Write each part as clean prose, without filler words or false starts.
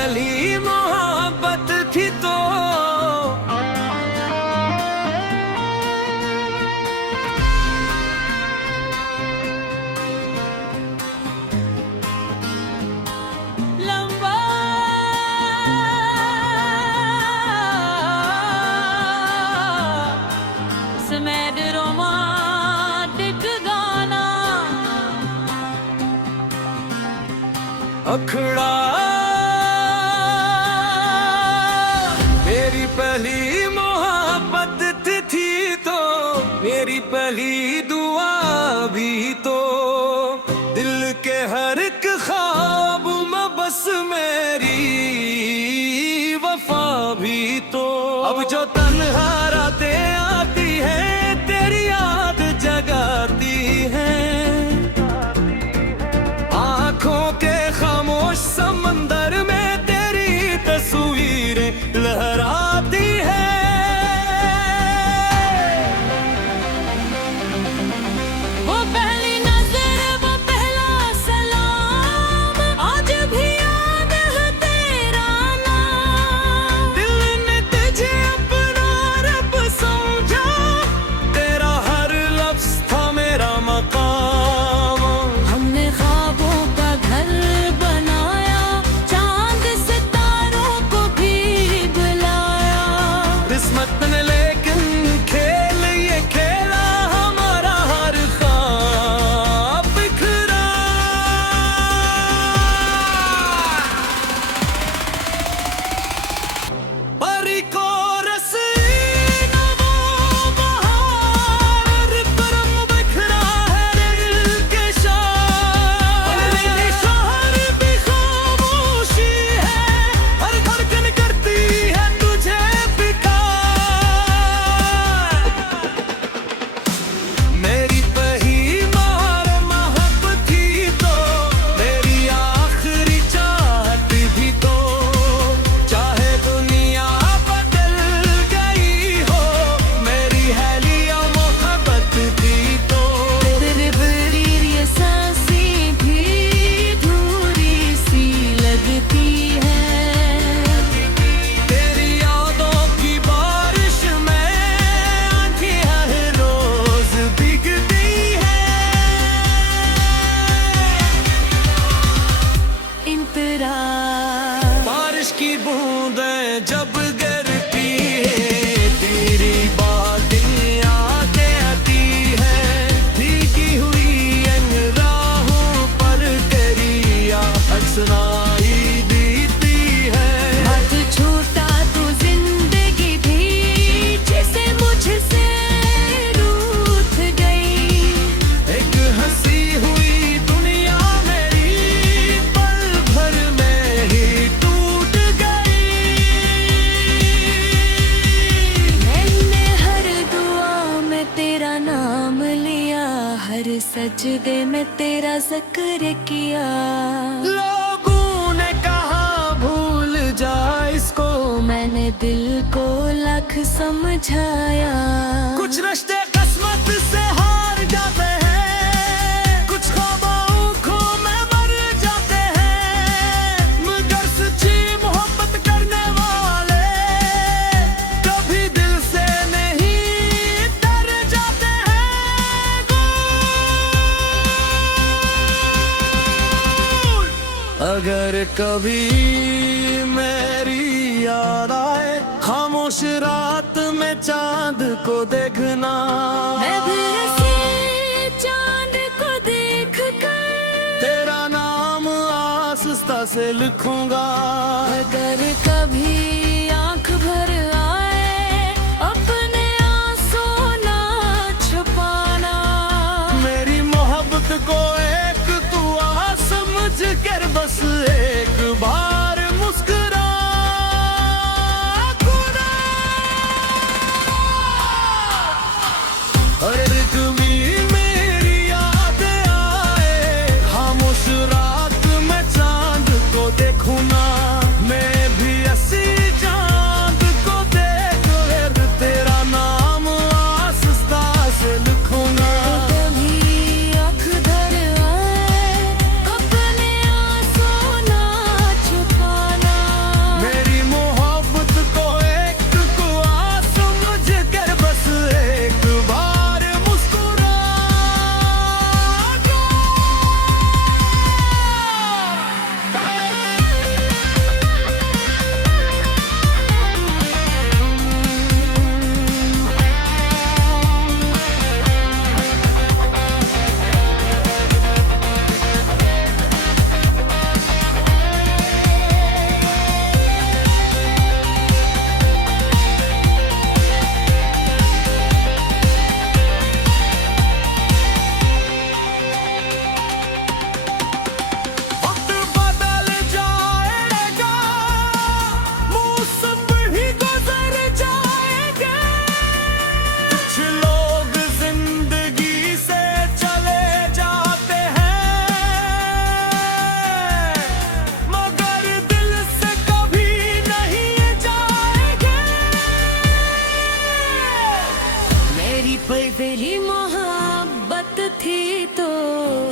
पहली मोहब्बत थी तो लंबा समय रोमांटिक गाना अखड़ा मेरी पहली मोहब्बत थी तो मेरी पहली दुआ भी तो दिल के हर एक ख्वाब में बस मेरी वफा भी तो अब जो तन्हा रातें आती हैं तेरी याद जगाती हैं आँखों के खामोश समंदर में तेरी तस्वीरें लहराती हैं वो पहली नजर वो पहला सलाम आज भी याद है तेरा नाम दिल ने तुझे अपना रब समझा तेरा हर लफ्ज था मेरा मकाम हमने ख्वाबों का घर बनाया चांद सितारों को भी बुलाया किस्मत ने लेकिन खेल ये खेला हमारा हर ख्वाब बिखरा परी को रसीना वो बहार करम बिखरा है दिल के शहर भी खामोशी है हर धड़कन करती है तुझे बिकार मेरी पहली मोहब्बत थी तो मेरी आखिरी चाहत भी तो चाहे दुनिया बदल गई हो मेरी हैलिया मोहब्बत थी तो तेरे बरीर ये सांसें भी अधूरी सी लगती है तेरी यादों की बारिश में आंखें हर रोज भीगती है इंतरा बारिश की बूंदें जब गिरती है तेरी बातें याद आती है भीगी हुई इन राहों पर तेरी याद सुनाई देती है हाथ छूटा तो जिंदगी भी जैसे मुझसे रूठ गई एक हंसी हुई दुनिया मेरी पल भर में ही टूट गई मैंने हर दुआ में तेरा नाम लिया हर सजदे में तेरा जिक्र किया लोगों ने कहा भूल जा इसको मैंने दिल को लाख समझाया कुछ रिश्ते किस्मत से हार जाते हैं कुछ ख्वाबों में मर जाते हैं मगर सच्ची मोहब्बत करने वाले कभी दिल से नहीं डर जाते हैं अगर कभी मेरी याद आए खामोश रात में चांद को देखना मैं भी ऐसे चांद को देख कर तेरा नाम आस्था से लिखूंगा अगर कभी आंख भर आए अपने आंसू ना छुपाना मेरी मोहब्बत को एक दुआ समझ कर बस एक बार मुस्कुरा अरे कभी मेरी याद आए खामोश रात में चांद को देखूं ना मैं भी ऐसी चांद को देख कर तेरा नाम आस्था से लिखूंगा कभी आँख धर आए अपने आंसू ना छुपाना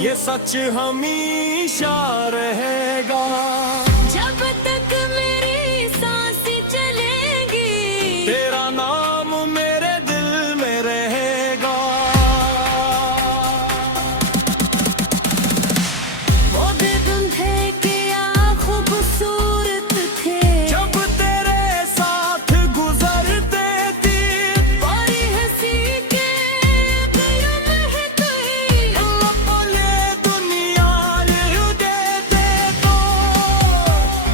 ये सच हमेशा रहेगा। जब तक मेरी सांसें चलेंगी, तेरा नाम मेरे दिल में रहेगा। वो बेगम थे क्या खूबसूरत थे, जब तेरे साथ गुजरते थी, बड़ी हंसी के कलम है कहीं, अल्लाह बोले दुनिया यूं देते तो,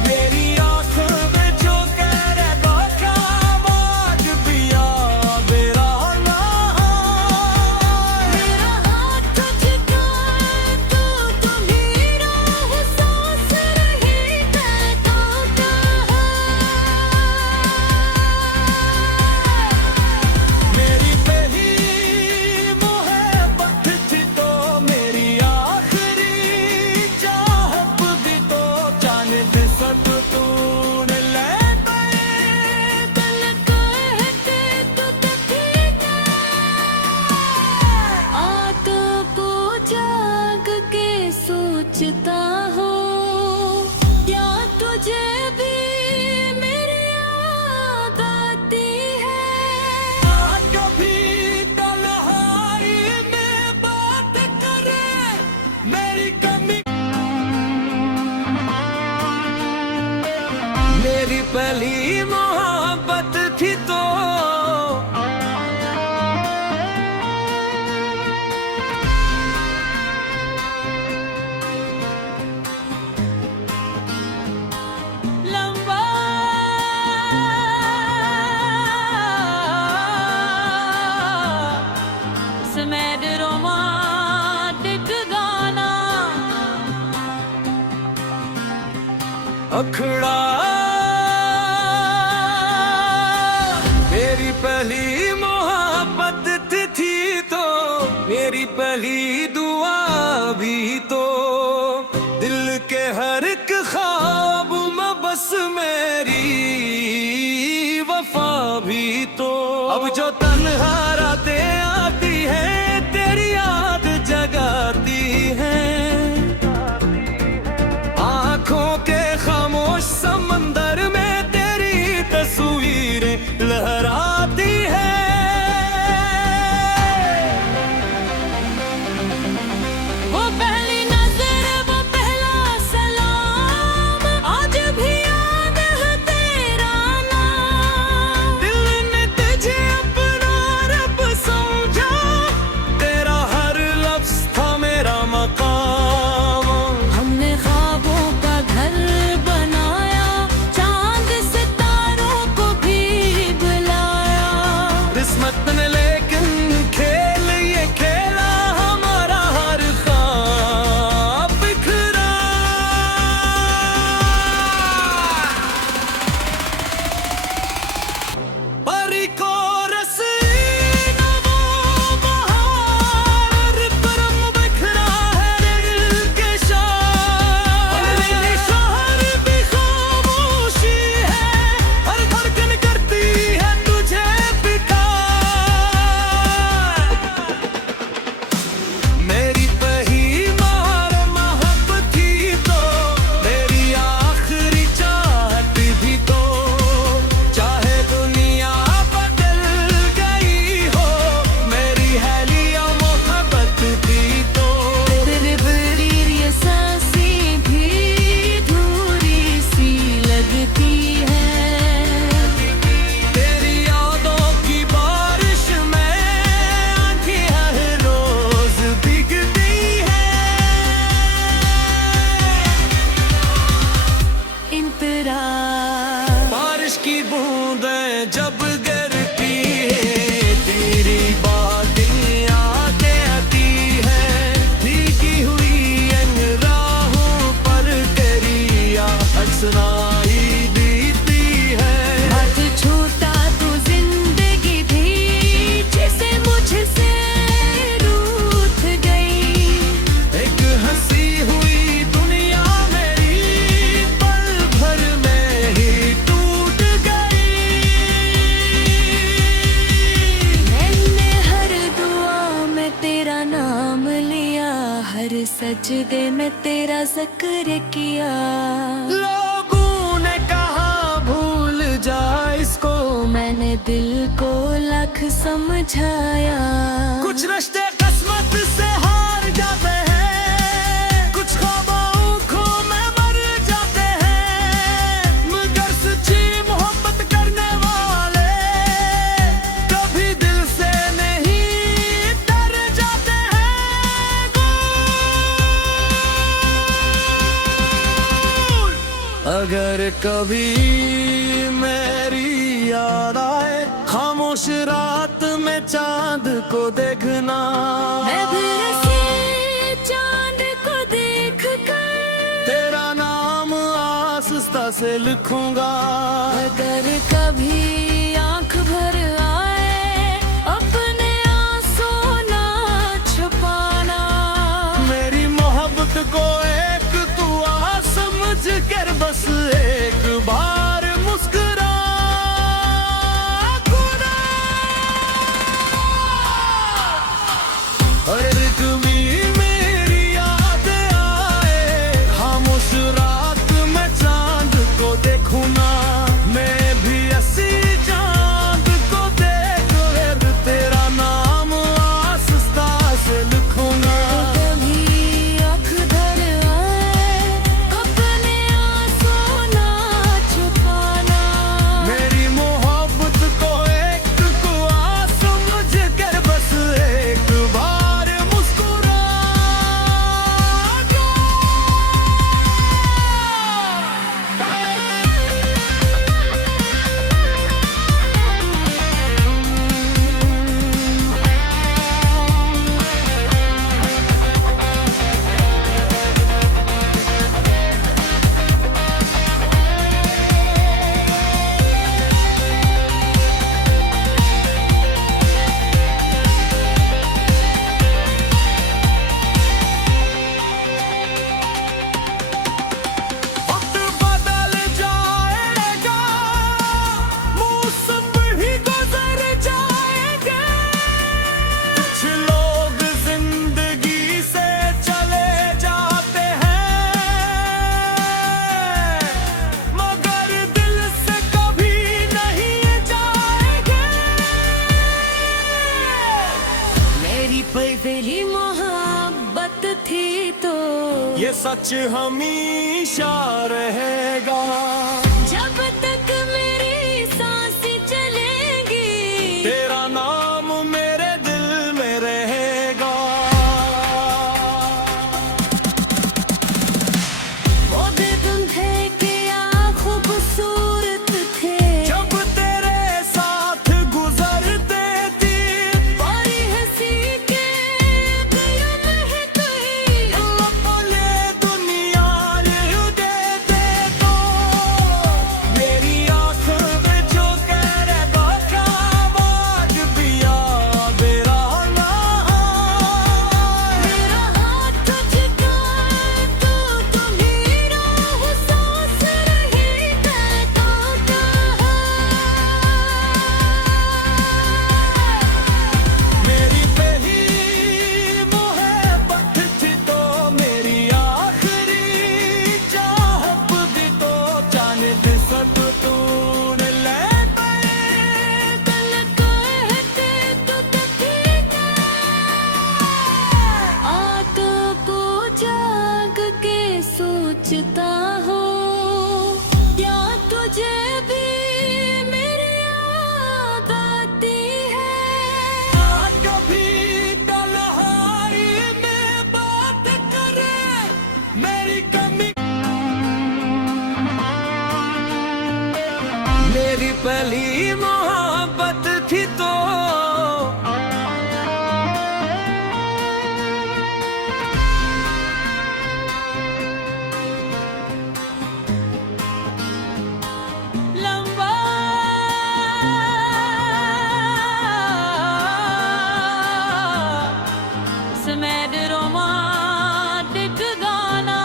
मेरी आँख में जो कह रहेगा क्या आज भी याद रहा। मेरा हाथ तुझको तो तुम्ही राह सांस रही कहता कहा। मेरी पहली मोहब्बत थी तो मेरी आखिरी चाहत भी तो, जाने दे सब तूने ले तलक कहते तो तकीना, आंखों को जाग के सोचता हूँ, क्या तुझे भी मेरी याद आती है। कभी तन्हाई में बात करे मेरी कमी। मेरी पहली मोहब्बत थी तो, लंबा समेट रोमांटिक गाना, अखड़ा मेरी पहली मोहब्बत थी तो, मेरी पहली दुआ भी तो, दिल के हर एक ख्वाब में बस मेरी वफा भी तो। अब जो तन्हा रातें आती हैं तेरी याद जगाती हैं, आंखों के खामोश समंदर सजदे में तेरा जिक्र किया। लोगों ने कहा भूल जा इसको, मैंने दिल को लाख समझाया। कुछ रिश्ते किस्मत से हार जाते हैं, कुछ ख्वाबों में मर जाते हैं, मगर सच्ची मोहब्बत करने वाले कभी दिल से नहीं डर जाते हैं। अगर कभी मेरी याद आए खामोश रात में चांद को देखना, मैं फिर से चांद को देख कर तेरा नाम आस्था से लिखूंगा। अगर कभी आंख भर आए अपने आंसू ना छुपाना। मेरी मोहब्बत को एक दुआ समझ कर बस एक बार मुस्कुरा। अगर कभी मेरी याद आए खामोश रात में चांद को देखूं ना, मैं भी ऐसी चांद को देख कर तेरा नाम आस्था से लिखूंगा। कभी आंख भर आए अपने आंसू ना छुपाना। मेरी मोहब्बत को एक दुआ समझ कर बस एक बार मुस्कुरा। वक्त बदल जाएगा, मौसम भी गुजर जाएंगे, कुछ लोग जिंदगी से चले जाते हैं, मगर दिल से कभी नहीं जाएंगे। मेरी पहली मोहब्बत थी तो ये सच हमेशा रहेगा। जब तक मेरी सांसें चलेंगी तेरा नाम मेरे दिल में रहेगा। वो दिन थे क्या खूबसूरत थे, जब तेरे साथ गुजरते थी बड़ी हंसी के कलम है कहीं। बोले दुनिया ये देते तो मेरी आँख में जो कह रहा था आज भी याद रहा। मेरा हाथ तुझको तो मेरा वो सांस रही कहता था। मेरी पहली मोहब्बत थी तो मेरी आखिरी चाहत भी तो जाने दे सब तूने ले दिल कहते तो ठीक है। आंखों को जाग के सोचता हूँ, क्या तुझे भी मेरी याद आती है। कभी तन्हाई में बात करे मेरी कमी। मेरी पहली मोहब्बत थी तो लंबा समय रोमांटिक गाना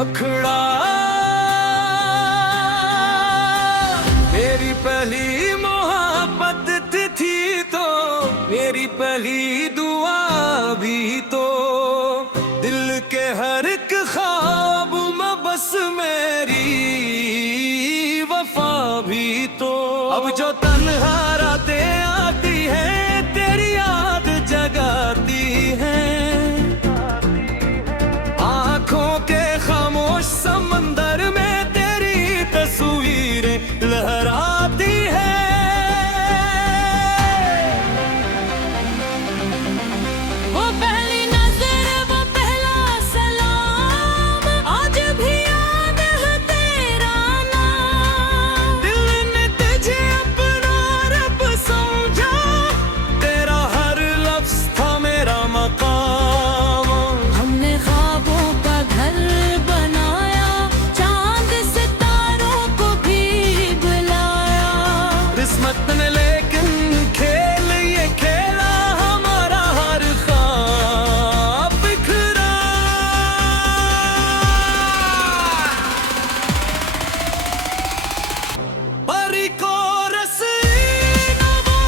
अखड़ा मेरी पहली मोहब्बत थी तो मेरी पहली भी तो दिल के हर एक ख्वाब में बस मेरी वफा भी तो। अब जो तन्हा रातें आती हैं तेरी याद जगाती हैं, आंखों के खामोश समंदर में तेरी तस्वीरें लहराती हैं। वो पहली नजर वो पहला सलाम आज भी याद है तेरा नाम। दिल ने तुझे अपना रब समझा, तेरा हर लफ्ज था मेरा मकाम। हमने ख्वाबों का घर बनाया, चांद सितारों को भी बुलाया। किस्मत ने लेकिन खेल ये खेला, हमारा हर ख्वाब बिखरा। परी को रसीना वो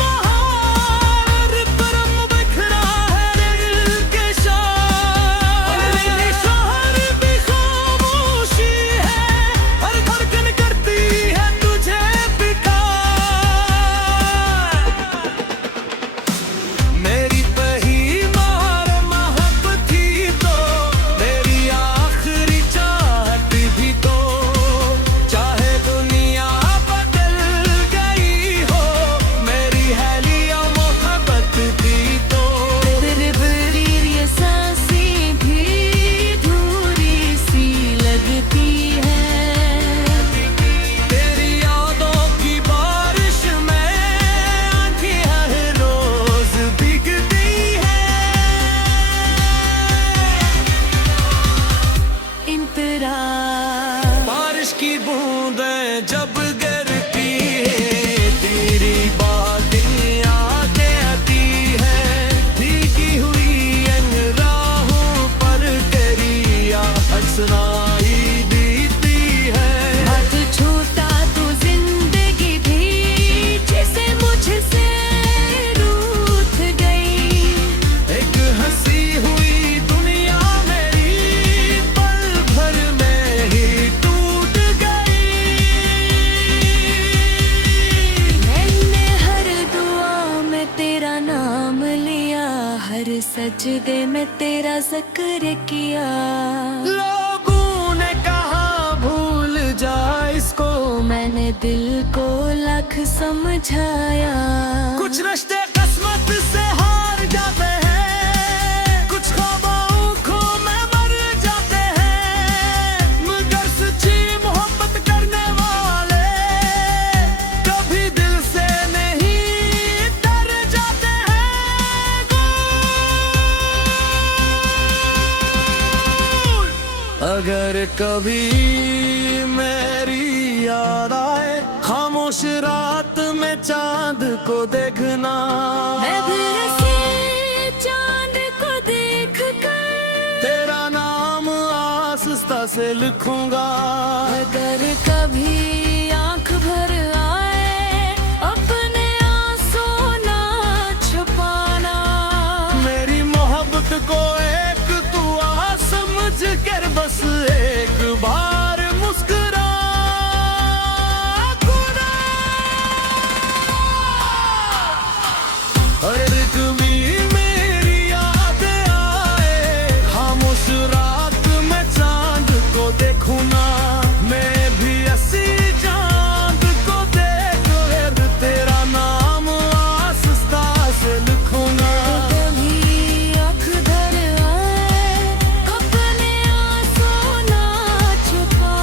बहार, करम बिखरा है दिल के शार। मेरी शहर भी खामोशी है, हर धड़कन करती है तुझे पुकार। मेरी पहली मार मोहब्बत थी तो मेरी आखिरी चाहत भी तो। चाहे दुनिया बदल गई हो, मेरी हैलिया मोहब्बत थी तो। तेरे बरीर ये सांसें भी धूरी सी लगती है। तेरी यादों की बारिश में आंखें हर रोज भीगती है। इंतरा बारिश की बूंदें जब गिरती है, तेरी बातें याद आती है। भीगी हुई इन राहों पर तेरी याद सुनाई देती है। हाथ छूटा तो जिंदगी थी जिसे मुझसे रूठ गई। एक हंसी हुई दुनिया मेरी पल भर में ही टूट गई। मैंने हर दुआ में तेरा नाम लिया, हर सजदे में तेरा जिक्र किया। लोगों ने कहा भूल जा इसको, मैंने दिल को लाख समझाया। कुछ रिश्ते किस्मत से हार जाते हैं, कुछ ख्वाबों में मर जाते हैं। मगर सच्ची मोहब्बत करने वाले कभी दिल से नहीं डर जाते हैं। अगर कभी मेरी याद आए खामोश रात में चांद को देखना। मैं फिर से चांद को देख कर तेरा नाम आस्था से लिखूंगा। अगर कभी आंख भर आए अपने आंसू ना छुपाना। मेरी मोहब्बत को एक तू आ समझ कर बस एक बार मुस्कुरा। हर कभी मेरी याद आए खामोश रात में चांद को देखूं ना। मैं भी ऐसी चांद को देख कर तेरा नाम आस्था से लिखूंगा। कभी आंख भर आए अपने आंसू ना छुपाना।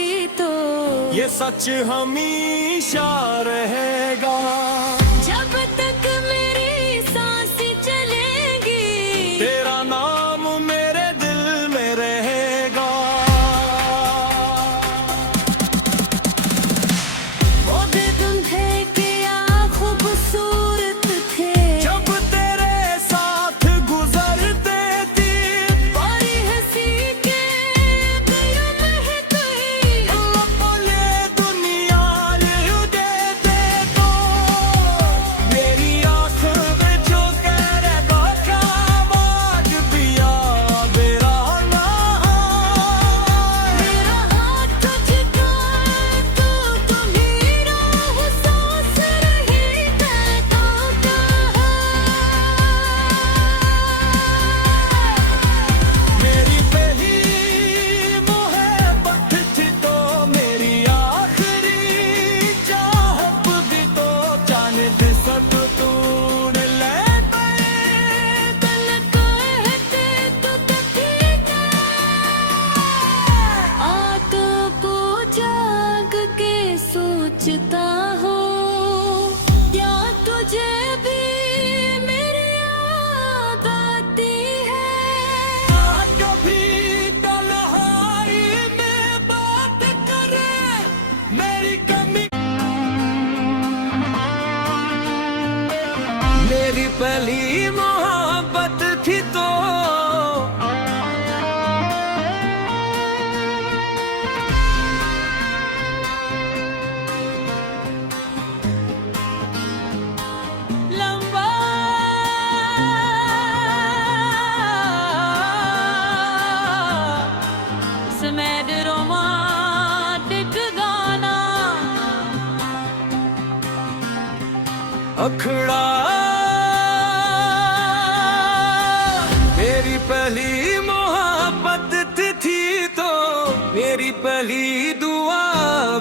भी तो ये सच हमेशा रहेगा। जब तक मेरी सांसें चलेंगी तेरा नाम मेरे दिल में रहेगा। वो दिन थे क्या खूबसूरत थे, जब तेरे साथ गुजरते थे बारी हंसी के कलम है कहीं, बोले दुनिया देते तो मेरी आँख में जो कह रहा था आज भी याद रहा। मेरा हाथ तुझको तो तुम्ही राह सांस रही कहता कहा। मेरी पहली मोहब्बत थी तो मेरी आखिरी चाहत भी तो जाने दे सब तूड़ ले दिल कहते तो ठीक है, आतो को जाग के सोचता हो, क्या तुझे भी मेरी याद आती है। कभी तन्हाई में बात करे मेरी कमी। मेरी पहली मोहब्बत थी तो लंबा समेट रोमांटिक गाना, अखड़ा मेरी पहली मोहब्बत थी तो मेरी पहली दुआ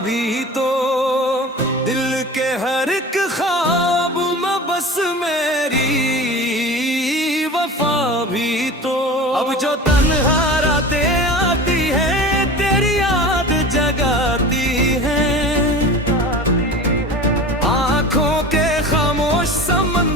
भी तो दिल के हर एक ख्वाब में बस मेरी वफा भी तो। अब जो तन्हा रातें आती हैं तेरी याद जगाती हैं, आंखों के खामोश समंदर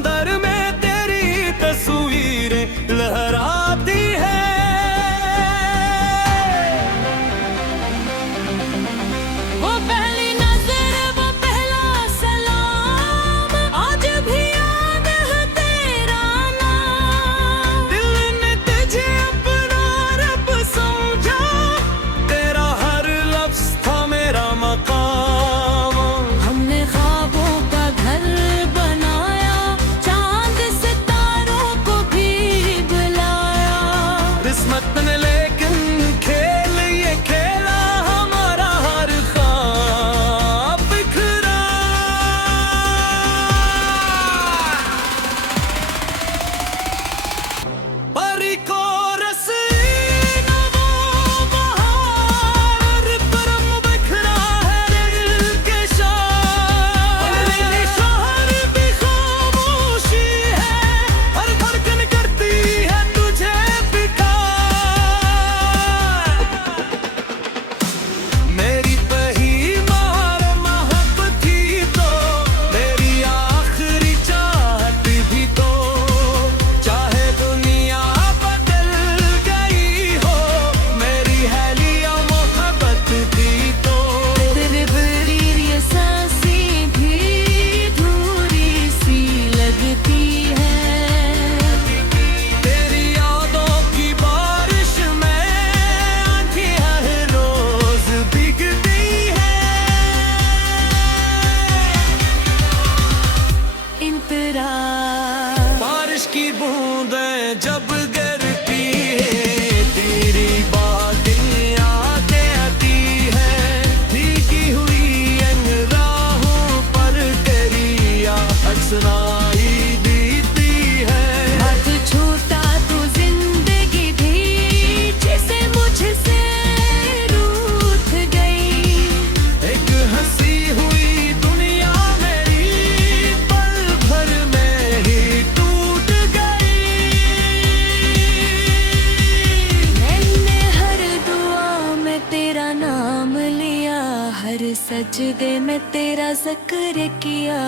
सजदे में तेरा जिक्र किया।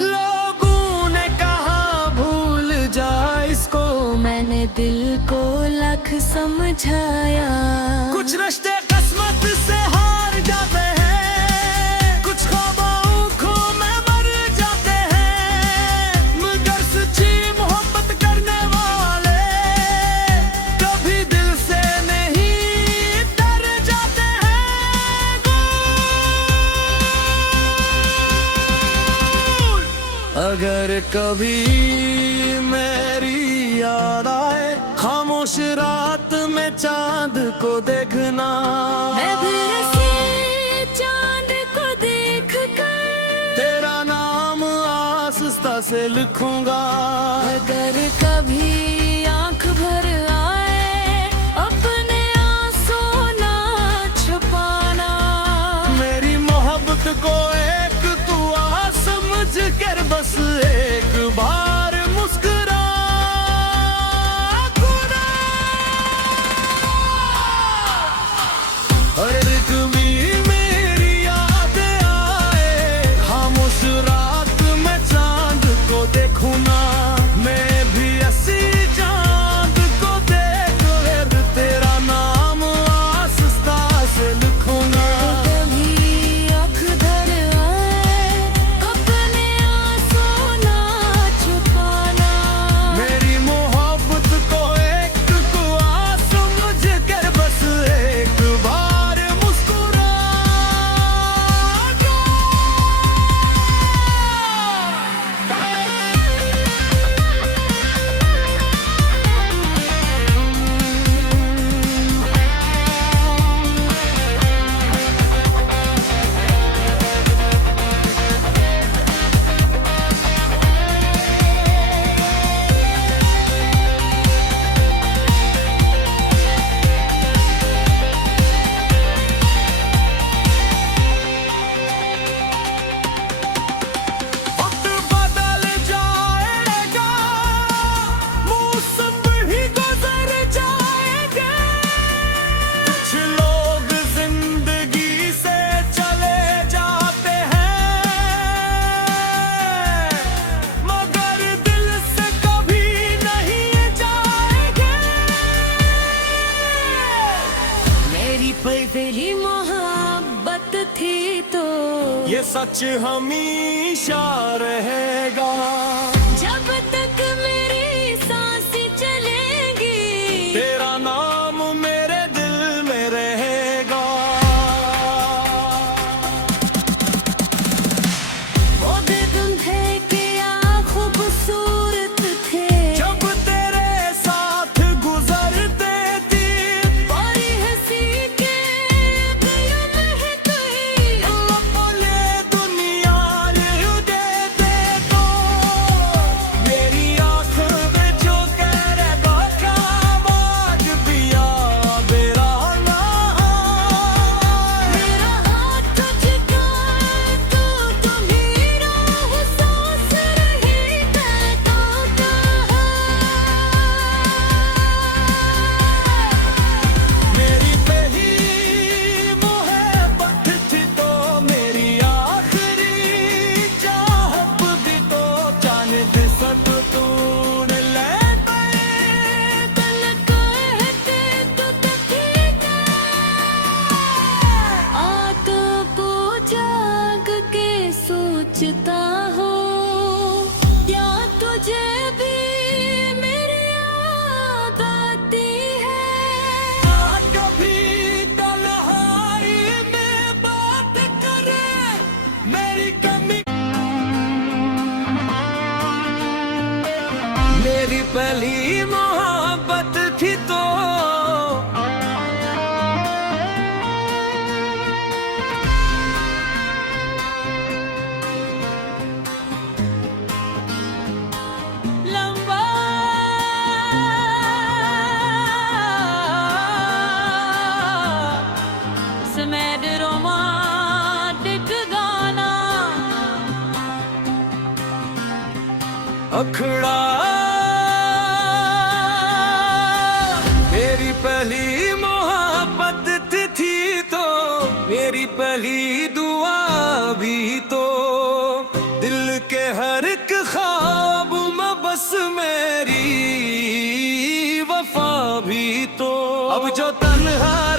लोगों ने कहा भूल जा इसको, मैंने दिल को लाख समझाया। कुछ रिश्ते किस्मत से हार जाते हैं, कुछ ख्वाबों में मर जाते हैं, मगर सच्ची मोहब्बत करने वाले कभी दिल से नहीं डर जाते हैं। अगर कभी मेरी याद आए खामोश रात में चांद को देखना, मैं फिर से चांद को देख कर तेरा नाम आस्था से लिखूंगा। अगर कभी आंख भर आए अपने आंसू ना छुपाना। मेरी मोहब्बत को एक तू आ समझ कर बस एक बार मुस्कुरा। हर कभी मेरी याद आए खामोश रात में चांद को देखूं ना, मैं भी ऐसी चांद को देख कर तेरा नाम आस्था से लिखूंगा। कभी आंख भर आए अपने आंसू ना छुपाना। मेरी मोहब्बत को एक तू आ समझ कर बस एक बार मुस्कुरा। वक्त बदल जाएगा, मौसम भी गुजर जाएगा, कुछ लोग जिंदगी से चले जाते हैं, मगर दिल से कभी नहीं जाएंगे। मेरी पहली मोहब्बत थी तो ये सच हमेशा रहेगा। जब तक मेरी सांसें चलेंगी तेरा नाम मेरे दिल में रहेगा। वो दिन थे क्या खूबसूरत थे, जब तेरे साथ गुजरते थी, बड़ी हंसी के गयों में कहीं बोले दुनिया दे दे तो मेरी आँख में जो कह रहा था आज भी याद रहा। मेरा हाथ झुका तो मेरा सांस रही कहता कहा। मेरी पहली मोहब्बत थी तो मेरी आखिरी चाहत भी तो चांद सत तूड़ ले दिल कहते तो ठीक है, आंखों को जाग के सोचता हो क्या तुझे भी मेरी याद आती है। कभी तन्हाई में बात करे मेरी कमी। मेरी पहली मोहब्बत थी तो लंबा समेट रोमांटिक गाना अखड़ा। मेरी पहली मोहब्बत थी तो मेरी पहली दुआ भी तो, दिल के हर एक ख्वाब में बस मेरी वफा भी तो। अब जो तन्हा